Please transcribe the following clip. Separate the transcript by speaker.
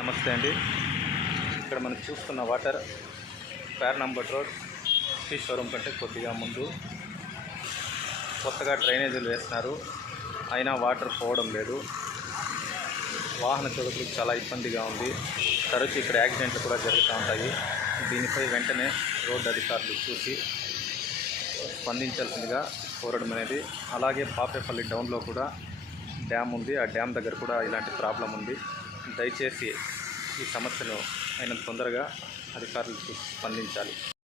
Speaker 1: నమస్తే అండి. ఇక్కడ మనం చూస్తున్న వాటర్ పేర్ నంబర్ రోడ్ టీ షోరూమ్ కంటే కొద్దిగా ముందు. కొత్తగా డ్రైనేజీలు వేస్తున్నారు. అయినా వాటర్ పోవడం లేదు. వాహన చోదకులకు చాలా ఇబ్బందిగా ఉంది. తరచు ఇక్కడ యాక్సిడెంట్లు కూడా జరుగుతూ ఉంటాయి. దీనిపై వెంటనే రోడ్డు అధికారులు చూసి స్పందించాల్సిందిగా కోరడం అనేది. అలాగే పాపేపల్లి డౌన్లో కూడా డ్యామ్ ఉంది. ఆ డ్యామ్ దగ్గర కూడా ఇలాంటి ప్రాబ్లం ఉంది. దయచేసి ఈ సమస్యను అయినంత తొందరగా అధికారులు స్పందించాలి.